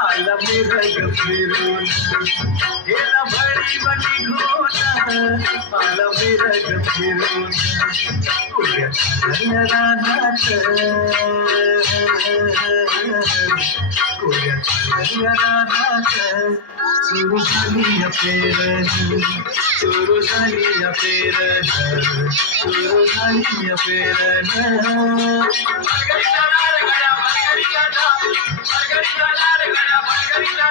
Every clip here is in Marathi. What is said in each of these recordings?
आला मिरग फिरून गेला भली भली आला मिरग फिरून उद्या रानात उद्या रानात सुरू झाली सुरू झाली सुरू झाली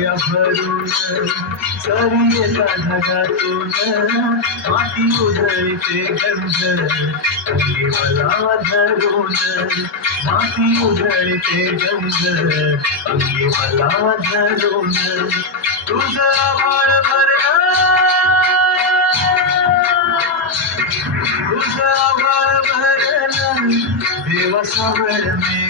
येतया भरून सरी ढगातून माती उधळीते गंध मला धरून माती उधळीते गंध अंगी मला धरून तुझं आभाळ भरलं तुझं आभाळ भरलं देवा सावळ में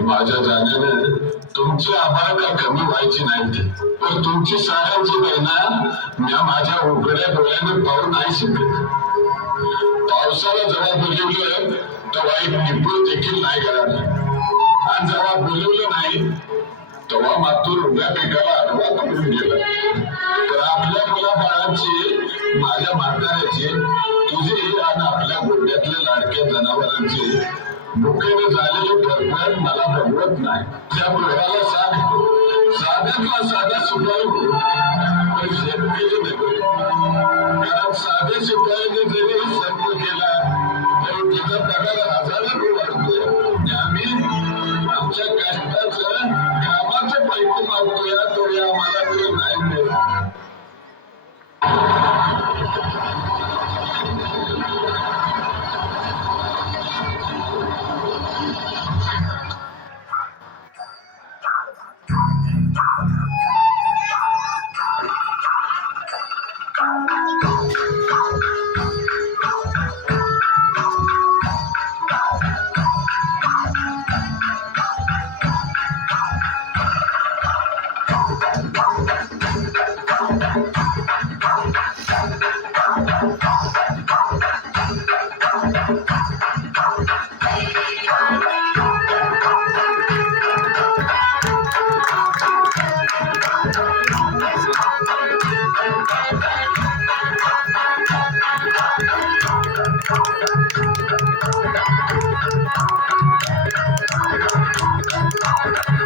माझ्या जाण्याने तुमची आम्हाला काय कमी व्हायची नाही. पण तुमची साऱ्यांची बहिणा मी माझ्या उघड्या डोळ्याने पाहू नाही शकत. पावसाला जेव्हा बोलवलं तर वाईट निपुण देखील नाही घराला आणि जेव्हा बोलवलं नाही तेव्हा मातूर उभ्या पिकाला आडवा पकडून गेला. तर आपल्या मुलाबाळांची माझ्या म्हाताऱ्याची तुझी आणि आपल्या गोट्यातल्या लाडक्या जनावरांची भुकेने झालेली फरफड मला बघवत नाही. त्या पोराला सांग साध्यातला साधा सुपारी पण शेतकरी नव्हे कारण साधे 頑張れ!